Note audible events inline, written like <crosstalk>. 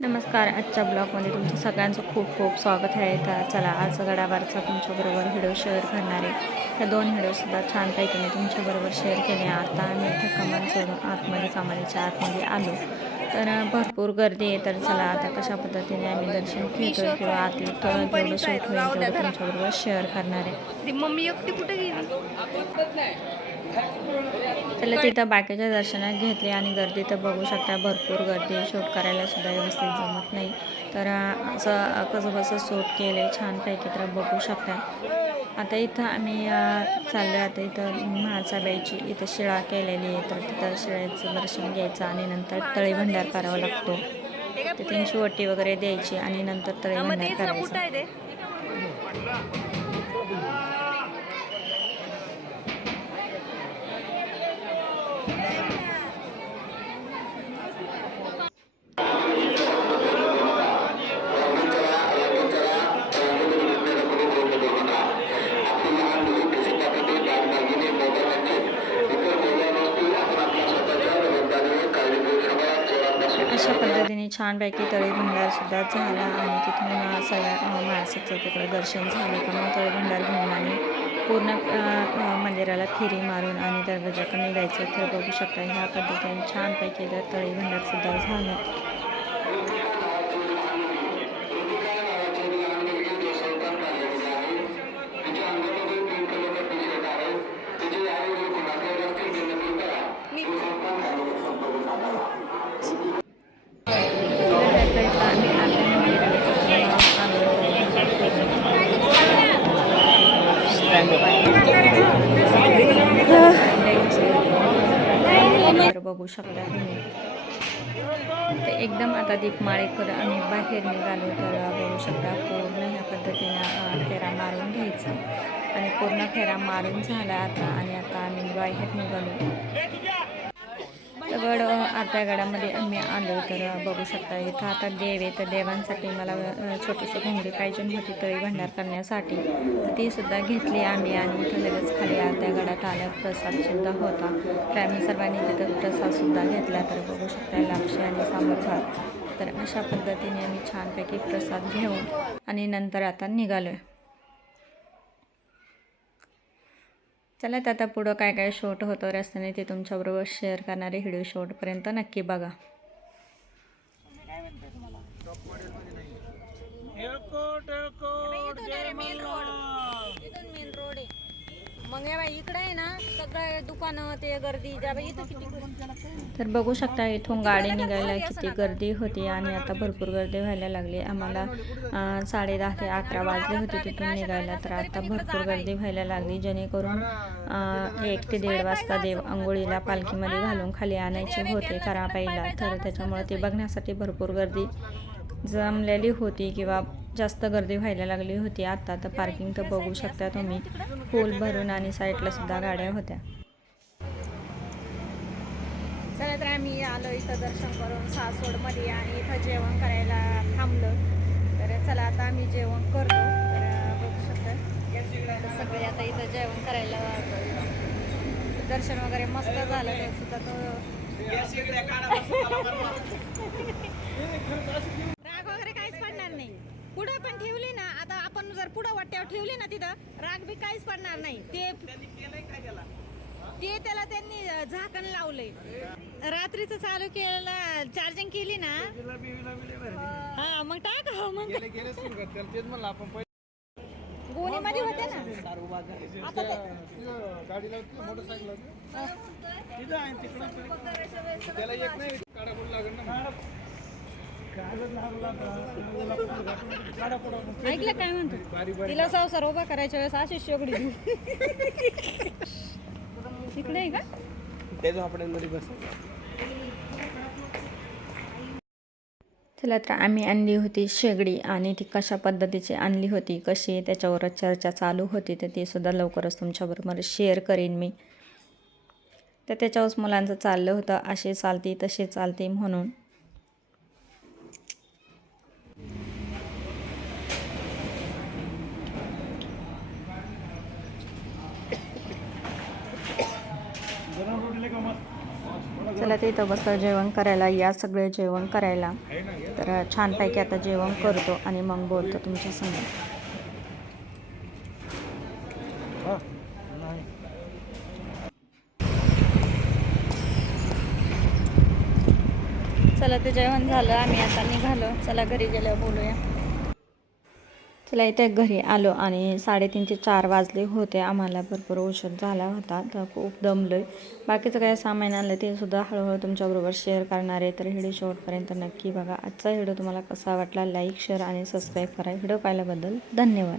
नमस्कार आजच्या ब्लॉगमध्ये तुमचं सगळ्यांचं खूप खूप स्वागत आहे. तर चला आज गडावरचा तुमच्याबरोबर व्हिडिओ शेअर करणार आहे. त्या दोन व्हिडिओसुद्धा छानपैकी मी तुमच्याबरोबर शेअर केले. आता आम्ही इथे कमान सोडून आतमध्ये कमालीच्या आतमध्ये आलो. तर भरपूर गर्दी आहे तर चला आता कशा पद्धतीने आम्ही दर्शन घेतो किंवा आतलं थोडं जेवढं शूट होईल तेवढं तुमच्याबरोबर शेअर करणार आहे. मम्मी एकटी कुठे गेली? त्याला तिथं बाकीच्या दर्शनात घेतले आणि गर्दी तर बघू शकता भरपूर गर्दी शूट करायला सुद्धा व्यवस्थित जमत नाही. तर असं कसं कसं शूट केले छानपैकी तर बघू शकता. आता इथं आम्ही अं, चाललो आता इथं महासाबाईची इथं शिळा केलेली आहे. तर तिथं शिळ्याचं दर्शन घ्यायचं आणि नंतर तळी भंडार करावा लागतो. ते त्यांची वटी वगैरे द्यायची आणि नंतर तळी भंडार करायचं. अशा पद्धतीने छानपैकी तळीभंडारसुद्धा झाला आणि तिथून सगळ्या माणसाचं तिकडे दर्शन झालं. का मग तळी भंडार घेऊन आणि पूर्ण मंदिराला फेरी मारून आणि दरवाजाकडे जायचं तर बघू शकता ह्या पद्धतीने छानपैकी तर तळीभंडारसुद्धा झालं. बघू शकता तुम्ही. ते एकदम आता दीपमाळेकर आम्ही बाहेर निघालो तर बघू शकता पूर्ण ह्या पद्धतीनं फेरा मारून घ्यायचा. आणि पूर्ण फेरा मारून झाला आता आणि आता आम्ही बाहेर निघालो. गड आता गडामध्ये आम्ही आलो तर बघू शकता इथं आता देव आहे. तर देवांसाठी मला छोटीशी घोंगडी पाहिजे होती तळी भंडार करण्यासाठी. तीसुद्धा ती सुद्धा घेतली आम्ही आणि इथं लगेच खाली अर्ध्या गडात आल्या प्रसादसुद्धा होता. तर आम्ही सर्वांनी तिथं प्रसादसुद्धा घेतला. तर बघू शकता लापशी आणि सामोर भात. तर अशा पद्धतीने आम्ही छानपैकी प्रसाद घेऊन आणि नंतर आता निघालो आहे चला तर आता पुढं काय काय शॉट होतं रस्त्याने ते तुमच्याबरोबर शेअर करणारे व्हिडिओ शॉटपर्यंत नक्की बघा. मग बाई इकडे आहे ना सगळं दुकानं ते गर्दी ज्या बाई इथं किती तर बघू शकता इथून गाडी निघायला किती गर्दी होती आणि आता भरपूर गर्दी व्हायला लागली. आम्हाला साडे दहा ते अकरा वाजले होते तिथून निघायला तर आता भरपूर गर्दी व्हायला लागली जेणेकरून एक ते दीड वाजता देव आंघोळीला पालखीमध्ये घालून खाली आणायचे होते करापाईला तर त्याच्यामुळे ते बघण्यासाठी भरपूर गर्दी जमलेली होती किंवा जास्त गर्दी व्हायला लागली होती. आता तर पार्किंग तर बघू शकता तुम्ही. पोल भरून आणि साईडला सुद्धा गाड्या होत्या. चला तर आम्ही आलो इथं दर्शन करून सासवडमध्ये आणि इथं जेवण करायला थांबलो. तर चला आता आम्ही जेवण करतो. तर बघू शकता. सगळे आता इथं जेवण करायला दर्शन वगैरे मस्त झालं. ते सुद्धा तो <laughs> राग वगैरे काहीच पडणार नाही. पुढं पण ठेवली ना आता आपण जर पुढं वाट्यावर ठेवली ना तिथं राग बी काहीच पडणार नाही. ते ते त्याला त्यांनी झाकण लावलंय. रात्रीच चालू केलं चार्जिंग केली ना हा मग टाक हो मग गोणीमध्ये होते ना. आता ते- ऐकलं काय म्हणतो? तिला संसार उभा करायच्या वेळेस अशी शेगडी देऊ तिकडे का? त्याचं आपण मध्ये बस. चला तर आम्ही आणली होती शेगडी आणि ती कशा पद्धतीची आणली होती कशी त्याच्यावरच चर्चा चालू होती तर ती सुद्धा लवकरच तुमच्याबरोबर शेअर करीन मी. तर त्याच्यावरच मुलांचं चाललं होतं असे चालते तसे चालते म्हणून. चला ते इथं बसलं जेवण करायला. या सगळे जेवण करायला. तर छानपैकी आता जेवण करतो आणि मग बोलतो तुमच्यासमोर चला ते जेवण झालं. आम्ही आता निघालो. चला घरी गेल्यावर बोलूया. चला इथे घरी आलो आणि साडेतीन ते चार वाजले होते. आम्हाला भरपूर औषध झाला होता तर खूप दमलो आहे बाकीचं काय सामान आणलं ते सुद्धा हळूहळू तुमच्याबरोबर शेअर करणार आहे. तर व्हिडिओ शेवटपर्यंत नक्की बघा. आजचा व्हिडिओ तुम्हाला कसा वाटला लाईक शेअर आणि सबस्क्राईब करा. व्हिडिओ पाहिल्याबद्दल धन्यवाद.